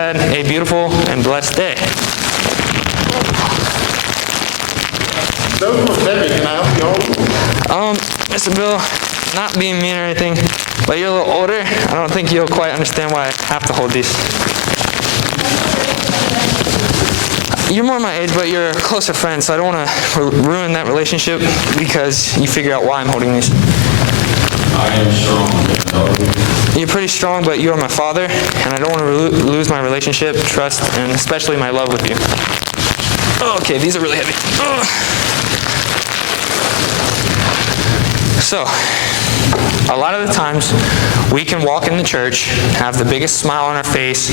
A beautiful and blessed day. Those were heavy. Can I help you hold? Mr. Bill, not being mean or anything, but you're a little older. I don't think you'll quite understand why I have to hold these. You're more my age, but you're a closer friend, so I don't want to ruin that relationship because you figure out why I'm holding these. I am strong. You're pretty strong, but you are my father, and I don't want to lose my relationship, trust, and especially my love with you. Okay, these are really heavy. So, a lot of the times, we can walk in the church, have the biggest smile on our face,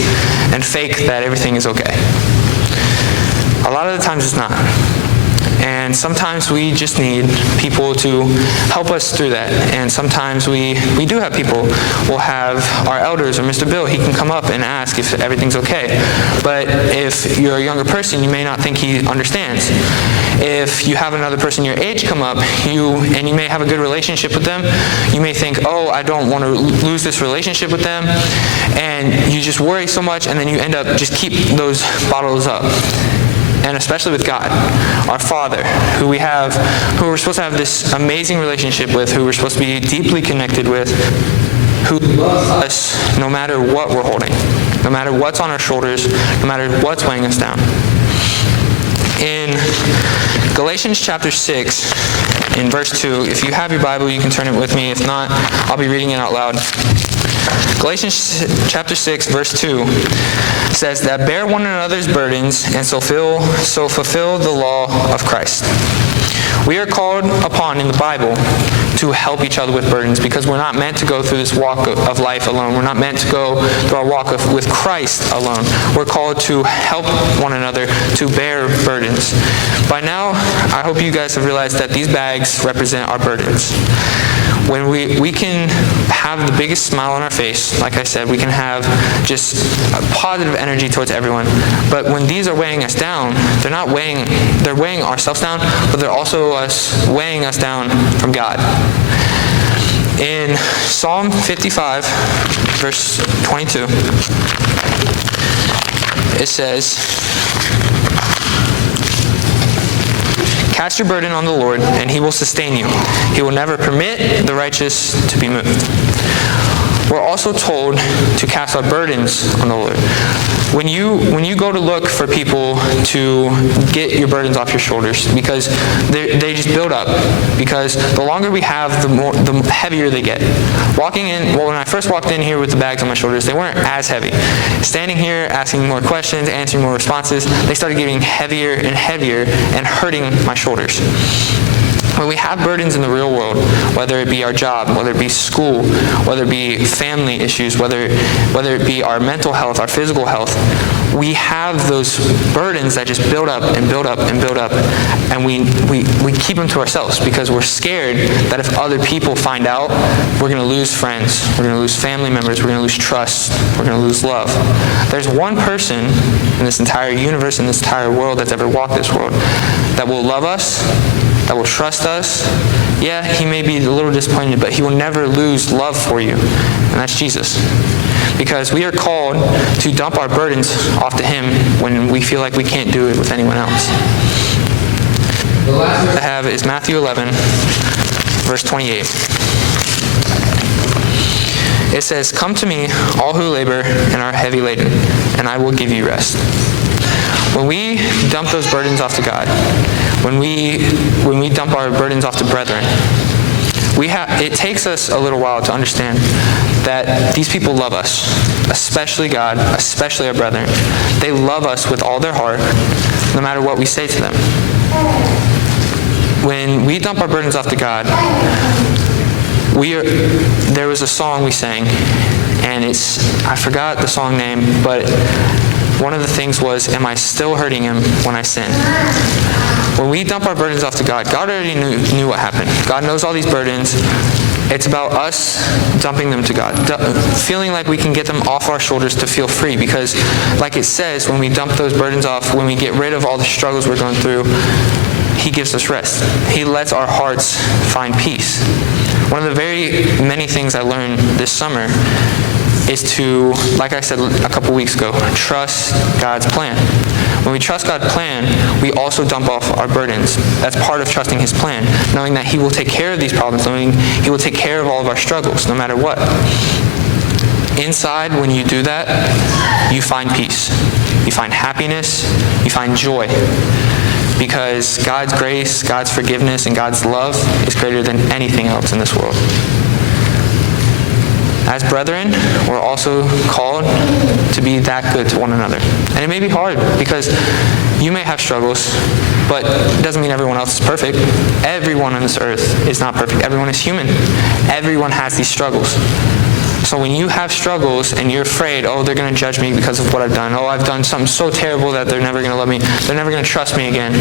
and fake that everything is okay. A lot of the times it's not. And sometimes we just need people to help us through that. And sometimes we do have people. We'll have our elders or Mr. Bill. He can come up and ask if everything's okay. But if you're a younger person, you may not think he understands. If you have another person your age come up, you may have a good relationship with them, you may think, oh, I don't want to lose this relationship with them. And you just worry so much, and then you end up just keep those bottles up. And especially with God, our Father, who we're supposed to have this amazing relationship with, who we're supposed to be deeply connected with, who loves us no matter what we're holding, no matter what's on our shoulders, no matter what's weighing us down. In Galatians chapter 6, in verse 2, if you have your Bible, you can turn it with me. If not, I'll be reading it out loud. Galatians chapter 6, verse 2 says that bear one another's burdens and so fulfill the law of Christ. We are called upon in the Bible to help each other with burdens because we're not meant to go through this walk of life alone. We're not meant to go through our walk with Christ alone. We're called to help one another to bear burdens. By now, I hope you guys have realized that these bags represent our burdens. When we can have the biggest smile on our face, like I said, we can have just a positive energy towards everyone. But when these are weighing us down, they're weighing ourselves down, but they're also weighing us down from God. In Psalm 55, verse 22, it says, cast your burden on the Lord, and He will sustain you. He will never permit the righteous to be moved. We're also told to cast our burdens on the Lord. When you go to look for people to get your burdens off your shoulders, because they just build up. Because the longer we have, the heavier they get. When I first walked in here with the bags on my shoulders, they weren't as heavy. Standing here, asking more questions, answering more responses, they started getting heavier and heavier and hurting my shoulders. When we have burdens in the real world, whether it be our job, whether it be school, whether it be family issues, whether it be our mental health, our physical health, we have those burdens that just build up and build up and build up, and we keep them to ourselves because we're scared that if other people find out, we're going to lose friends, we're going to lose family members, we're going to lose trust, we're going to lose love. There's one person in this entire universe, in this entire world that's ever walked this world that will love us, that will trust us. Yeah, he may be a little disappointed, but he will never lose love for you, and that's Jesus. Because we are called to dump our burdens off to Him when we feel like we can't do it with anyone else. The last verse I have is Matthew 11, verse 28. It says, come to me, all who labor and are heavy laden, and I will give you rest. When we dump those burdens off to God, when we dump our burdens off to brethren, it takes us a little while to understand that these people love us, especially God, especially our brethren. They love us with all their heart, no matter what we say to them. When we dump our burdens off to God, there was a song we sang, and I forgot the song name, but one of the things was, am I still hurting Him when I sin? When we dump our burdens off to God, God already knew what happened. God knows all these burdens. It's about us dumping them to God, feeling like we can get them off our shoulders to feel free. Because like it says, when we dump those burdens off, when we get rid of all the struggles we're going through, He gives us rest. He lets our hearts find peace. One of the very many things I learned this summer is to, like I said a couple weeks ago, trust God's plan. When we trust God's plan, we also dump off our burdens. That's part of trusting his plan, knowing that he will take care of these problems, knowing he will take care of all of our struggles, no matter what. Inside, when you do that, you find peace. You find happiness. You find joy. Because God's grace, God's forgiveness, and God's love is greater than anything else in this world. As brethren, we're also called to be that good to one another. And it may be hard because you may have struggles, but it doesn't mean everyone else is perfect. Everyone on this earth is not perfect. Everyone is human. Everyone has these struggles. So when you have struggles and you're afraid, oh, they're going to judge me because of what I've done. Oh, I've done something so terrible that they're never going to love me. They're never going to trust me again.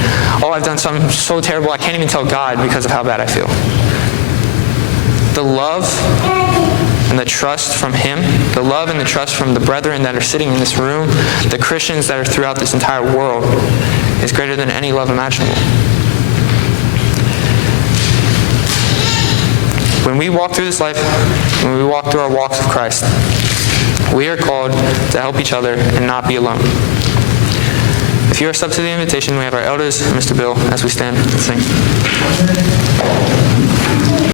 Oh, I've done something so terrible I can't even tell God because of how bad I feel. The love and the trust from him, the love and the trust from the brethren that are sitting in this room, the Christians that are throughout this entire world, is greater than any love imaginable. When we walk through this life, when we walk through our walks of Christ, we are called to help each other and not be alone. If you are up to the invitation, we have our elders and Mr. Bill as we stand and sing.